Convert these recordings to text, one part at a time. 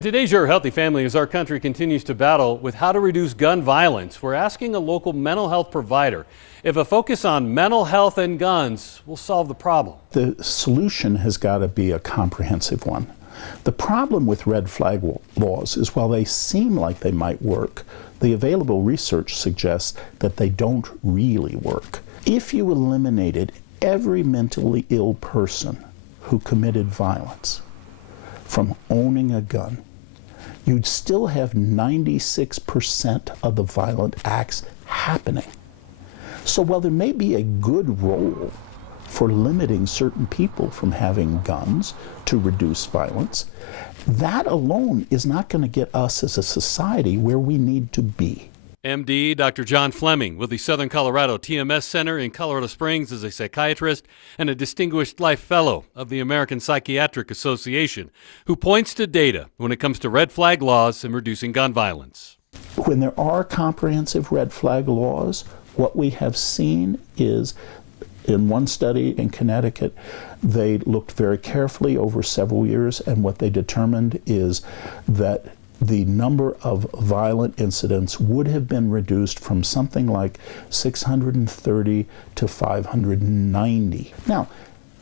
Today's Your Healthy Family, as our country continues to battle with how to reduce gun violence, we're asking a local mental health provider if a focus on mental health and guns will solve the problem. The solution has got to be a comprehensive one. The problem with red flag laws is while they seem like they might work, the available research suggests that they don't really work. If you eliminated every mentally ill person who committed violence from owning a gun, you'd still have 96% of the violent acts happening. So while there may be a good role for limiting certain people from having guns to reduce violence, that alone is not going to get us as a society where we need to be. MD Dr. John Fleming with the Southern Colorado TMS Center in Colorado Springs is a psychiatrist and a Distinguished Life Fellow of the American Psychiatric Association, who points to data when it comes to red flag laws and reducing gun violence. When there are comprehensive red flag laws, what we have seen is, in one study in Connecticut, they looked very carefully over several years, and what they determined is that the number of violent incidents would have been reduced from something like 630 to 590. Now,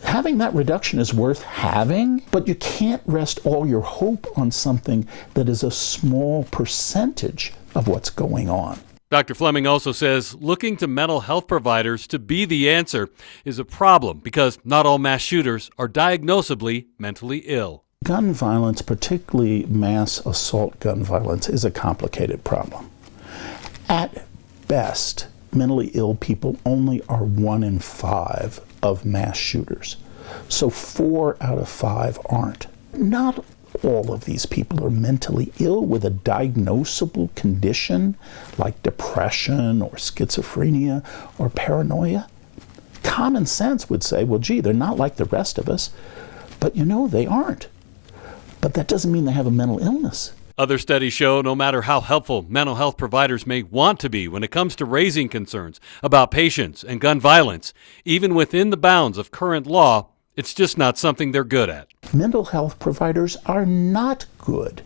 having that reduction is worth having, but you can't rest all your hope on something that is a small percentage of what's going on. Dr. Fleming also says looking to mental health providers to be the answer is a problem because not all mass shooters are diagnosably mentally ill. Gun violence, particularly mass assault gun violence, is a complicated problem. At best, mentally ill people only are 1 in 5 of mass shooters. So 4 out of 5 aren't. Not all of these people are mentally ill with a diagnosable condition like depression or schizophrenia or paranoia. Common sense would say, well, gee, they're not like the rest of us. But you know, they aren't. But that doesn't mean they have a mental illness. Other studies show no matter how helpful mental health providers may want to be when it comes to raising concerns about patients and gun violence, even within the bounds of current law, it's just not something they're good at. Mental health providers are not good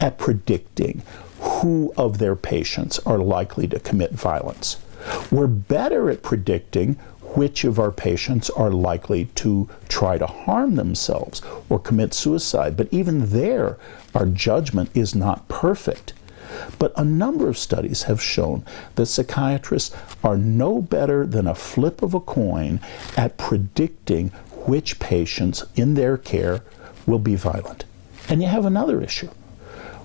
at predicting who of their patients are likely to commit violence. We're better at predicting which of our patients are likely to try to harm themselves or commit suicide. But even there, our judgment is not perfect. But a number of studies have shown that psychiatrists are no better than a flip of a coin at predicting which patients in their care will be violent. And you have another issue.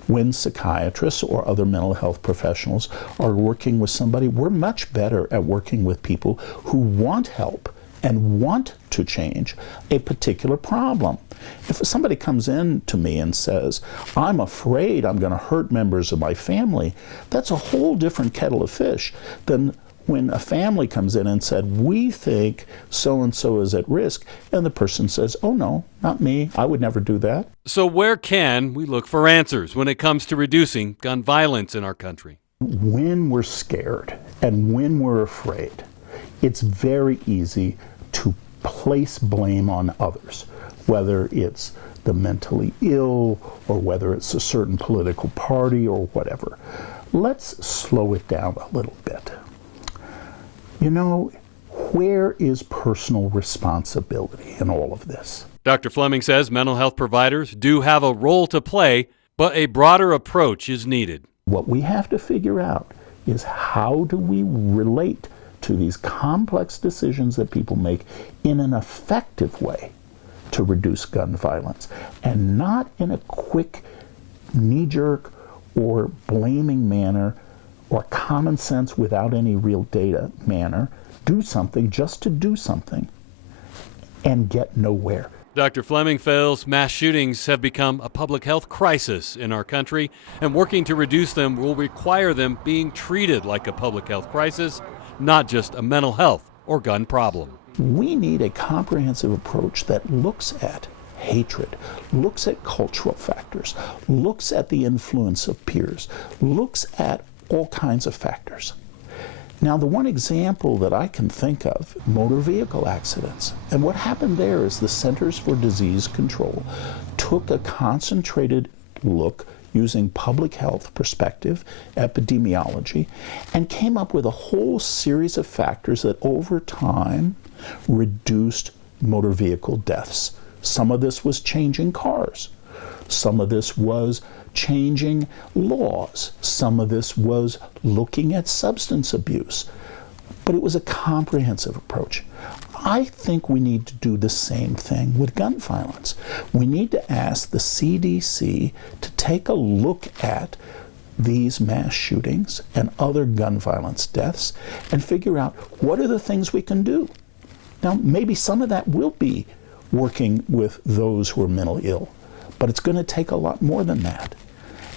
When psychiatrists or other mental health professionals are working with somebody, we're much better at working with people who want help and want to change a particular problem. If somebody comes in to me and says, I'm afraid I'm going to hurt members of my family, that's a whole different kettle of fish than when a family comes in and said, we think so-and-so is at risk, and the person says, oh no, not me, I would never do that. So where can we look for answers when it comes to reducing gun violence in our country? When we're scared and when we're afraid, it's very easy to place blame on others, whether it's the mentally ill or whether it's a certain political party or whatever. Let's slow it down a little bit. You know, where is personal responsibility in all of this? Dr. Fleming says mental health providers do have a role to play, but a broader approach is needed. What we have to figure out is how do we relate to these complex decisions that people make in an effective way to reduce gun violence, and not in a quick, knee-jerk or blaming manner or common sense without any real data manner. Do something just to do something and get nowhere. Dr. Fleming feels mass shootings have become a public health crisis in our country, and working to reduce them will require them being treated like a public health crisis, not just a mental health or gun problem. We need a comprehensive approach that looks at hatred, looks at cultural factors, looks at the influence of peers, looks at all kinds of factors. Now, the one example that I can think of, motor vehicle accidents. And what happened there is the Centers for Disease Control took a concentrated look using public health perspective, epidemiology, and came up with a whole series of factors that over time reduced motor vehicle deaths. Some of this was changing cars. Some of this was changing laws. Some of this was looking at substance abuse. But it was a comprehensive approach. I think we need to do the same thing with gun violence. We need to ask the CDC to take a look at these mass shootings and other gun violence deaths and figure out what are the things we can do. Now, maybe some of that will be working with those who are mentally ill, but it's going to take a lot more than that.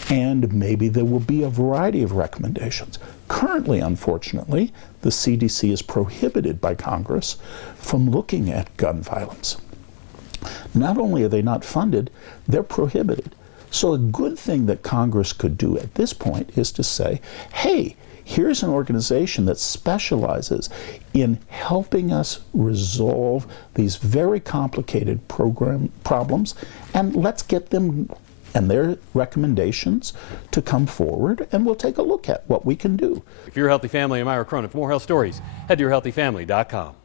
And maybe there will be a variety of recommendations. Currently, unfortunately, the CDC is prohibited by Congress from looking at gun violence. Not only are they not funded, they're prohibited. So a good thing that Congress could do at this point is to say, hey, here's an organization that specializes in helping us resolve these very complicated problems, and let's get them and their recommendations to come forward, and we'll take a look at what we can do. If you're a healthy family, I'm Ira Cronin. For more health stories, head to yourhealthyfamily.com.